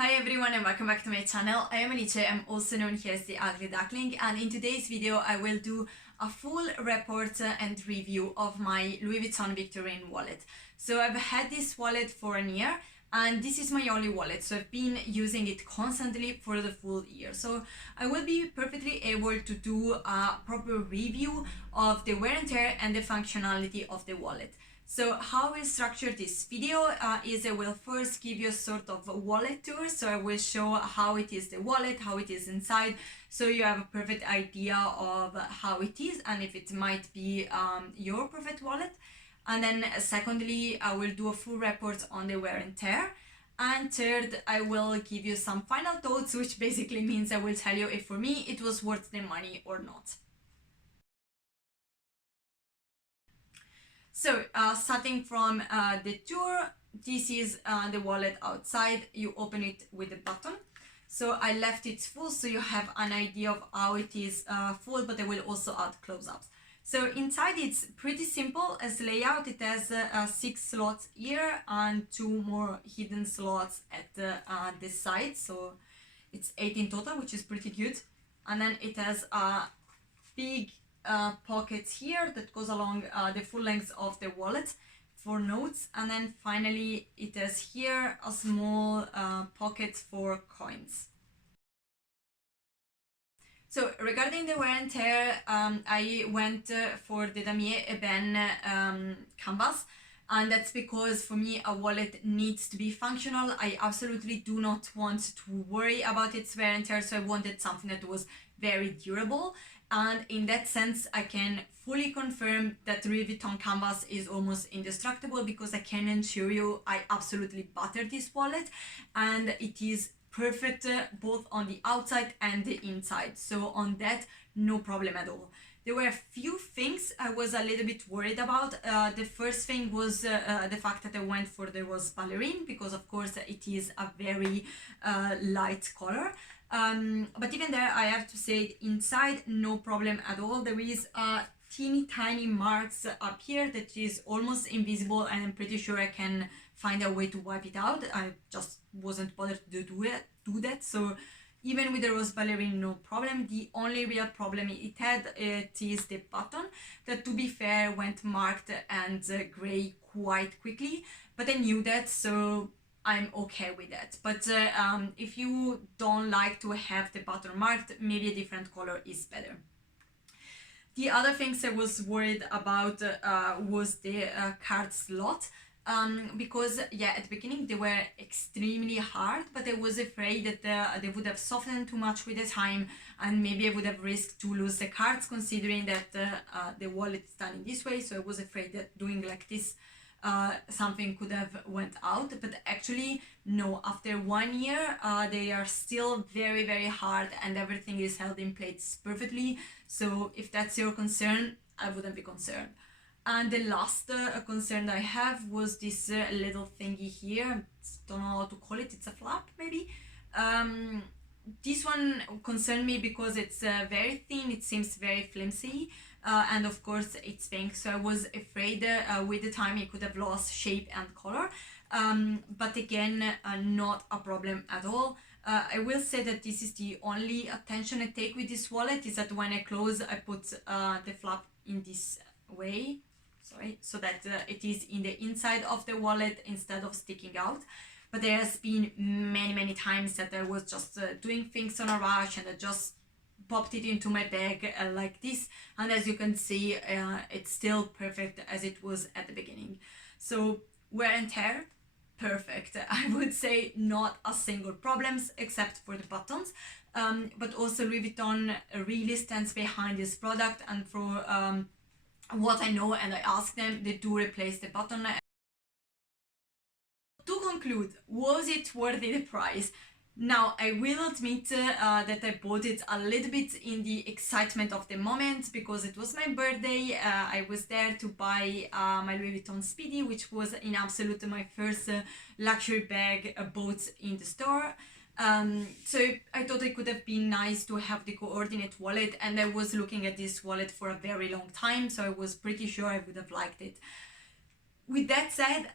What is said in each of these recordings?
Hi everyone and welcome back to my channel. I am Alice, I'm also known here as the Ugly Duckling, and in today's video I will do a full report and review of my Louis Vuitton Victorine wallet. So I've had this wallet for a year and this is my only wallet, so I've been using it constantly for the full year. So I will be perfectly able to do a proper review of the wear and tear and the functionality of the wallet. So how I structure this video is I will first give you a sort of a wallet tour. So I will show how it is the wallet, how it is inside, so you have a perfect idea of how it is and if it might be your perfect wallet. And then secondly, I will do a full report on the wear and tear. And third, I will give you some final thoughts, which basically means I will tell you if for me it was worth the money or not. So starting from the tour, this is the wallet outside. You open it with a button. So I left it full so you have an idea of how it is full, but I will also add close-ups. So inside it's pretty simple as layout. It has 6 slots here and 2 more hidden slots at the side. So it's 8 in total, which is pretty good. And then it has a big pockets here that goes along the full length of the wallet for notes, and then finally it has here a small pocket for coins. So regarding the wear and tear, I went for the Damier Ebene canvas, and that's because for me a wallet needs to be functional. I absolutely do not want to worry about its wear and tear, so I wanted something that was very durable. And in that sense, I can fully confirm that Louis Vuitton canvas is almost indestructible, because I can assure you I absolutely buttered this wallet and it is perfect both on the outside and the inside. So on that, no problem at all. There were a few things I was a little bit worried about. The first thing was the fact that I went for the rose ballerine, because of course it is a very light color. But even there, I have to say inside, no problem at all. There is teeny tiny marks up here that is almost invisible, and I'm pretty sure I can find a way to wipe it out. I just wasn't bothered to do that. So even with the rose ballerine, no problem. The only real problem it had, it is the button that, to be fair, went marked and gray quite quickly, but I knew that, so I'm okay with that. But if you don't like to have the button marked, maybe a different color is better. The other things I was worried about was the card slot. Because yeah, at the beginning they were extremely hard, but I was afraid that they would have softened too much with the time, and maybe I would have risked to lose the cards, considering that the wallet is done in this way. So I was afraid that doing like this something could have went out, but actually no. After 1 year they are still very, very hard and everything is held in place perfectly. So if that's your concern, I wouldn't be concerned. And the last concern I have was this little thingy here. Don't know how to call it. It's a flap, maybe. This one concerned me because it's very thin. It seems very flimsy, and of course it's pink. So I was afraid with the time it could have lost shape and color. But again, not a problem at all. I will say that this is the only attention I take with this wallet, is that when I close, I put the flap in this way. Sorry, so that it is in the inside of the wallet instead of sticking out. But there has been many times that I was just doing things on a rush and I just popped it into my bag like this, and as you can see, it's still perfect as it was at the beginning. So wear and tear, perfect. I would say not a single problems except for the buttons, but also Louis Vuitton really stands behind this product, and for what I know, and I asked them, they do replace the button. To conclude, was it worthy the price? Now, I will admit that I bought it a little bit in the excitement of the moment, because it was my birthday. I was there to buy my Louis Vuitton Speedy, which was in absolute my first luxury bag bought in the store. So I thought it could have been nice to have the coordinate wallet, and I was looking at this wallet for a very long time, so I was pretty sure I would have liked it. With that said,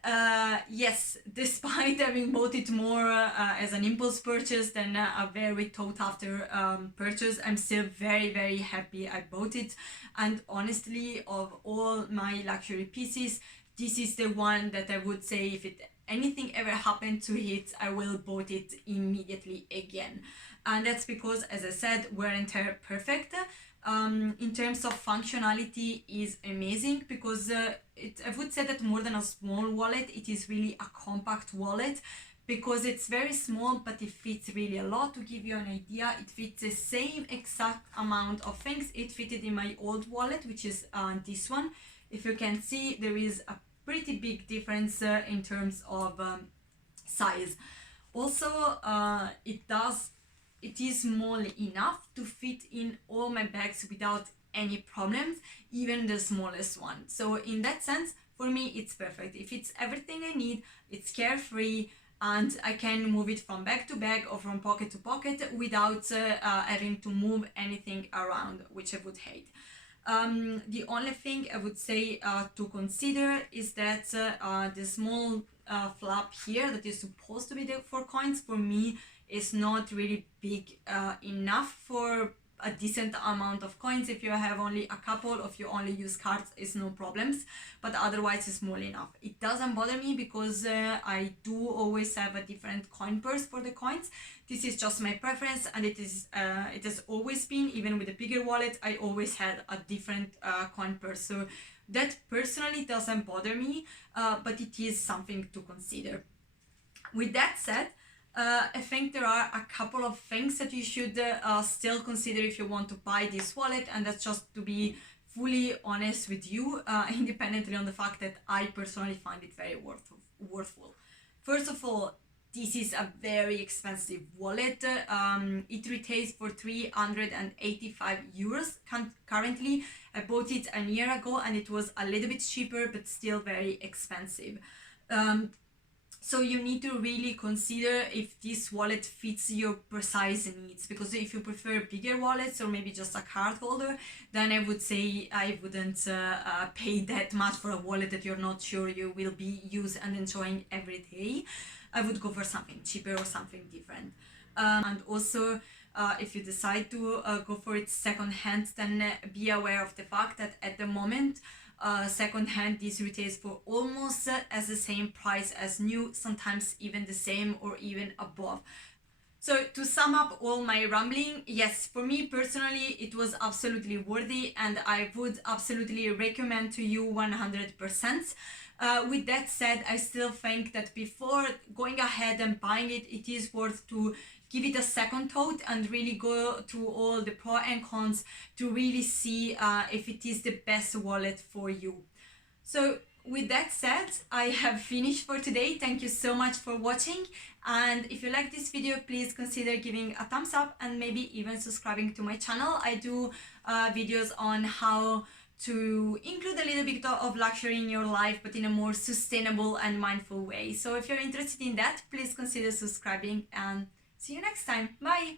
yes, despite having bought it more as an impulse purchase than a very thought after purchase, I'm still very, very happy I bought it. And honestly, of all my luxury pieces, this is the one that I would say if anything ever happened to it, I will bought it immediately again. And that's because, as I said, wear and tear perfect. In terms of functionality is amazing because I would say that more than a small wallet, it is really a compact wallet because it's very small but it fits really a lot. To give you an idea, it fits the same exact amount of things it fitted in my old wallet, which is this one. If you can see, there is a pretty big difference in terms of size. Also, it is small enough to fit in all my bags without any problems, even the smallest one. So in that sense, for me, it's perfect. It fits everything I need, it's carefree, and I can move it from bag to bag or from pocket to pocket without having to move anything around, which I would hate. The only thing I would say to consider is that the small flap here that is supposed to be there for coins, for me, is not really big enough for a decent amount of coins. If you have only a couple, or if you only use cards, it's no problems, but otherwise it's small enough. It doesn't bother me because I do always have a different coin purse for the coins. This is just my preference, and it has always been, even with a bigger wallet, I always had a different coin purse. So that personally doesn't bother me, but it is something to consider. With that said, I think there are a couple of things that you should still consider if you want to buy this wallet, and that's just to be fully honest with you, independently on the fact that I personally find it very worthwhile. First of all, this is a very expensive wallet. It retails for 385 euros currently. I bought it a year ago and it was a little bit cheaper, but still very expensive. So you need to really consider if this wallet fits your precise needs, because if you prefer bigger wallets or maybe just a card holder, then I would say I wouldn't pay that much for a wallet that you're not sure you will be using and enjoying every day. I would go for something cheaper or something different. And also, if you decide to go for it second hand, then be aware of the fact that at the moment, second hand this retails for almost as the same price as new, sometimes even the same or even above. So to sum up all my rambling, yes, for me personally it was absolutely worthy and I would absolutely recommend to you 100%. With that said, I still think that before going ahead and buying it, it is worth to give it a second thought and really go through all the pros and cons to really see if it is the best wallet for you. So with that said, I have finished for today. Thank you so much for watching, and if you like this video, please consider giving a thumbs up and maybe even subscribing to my channel. I do videos on how to include a little bit of luxury in your life, but in a more sustainable and mindful way. So if you're interested in that, please consider subscribing, and see you next time. Bye!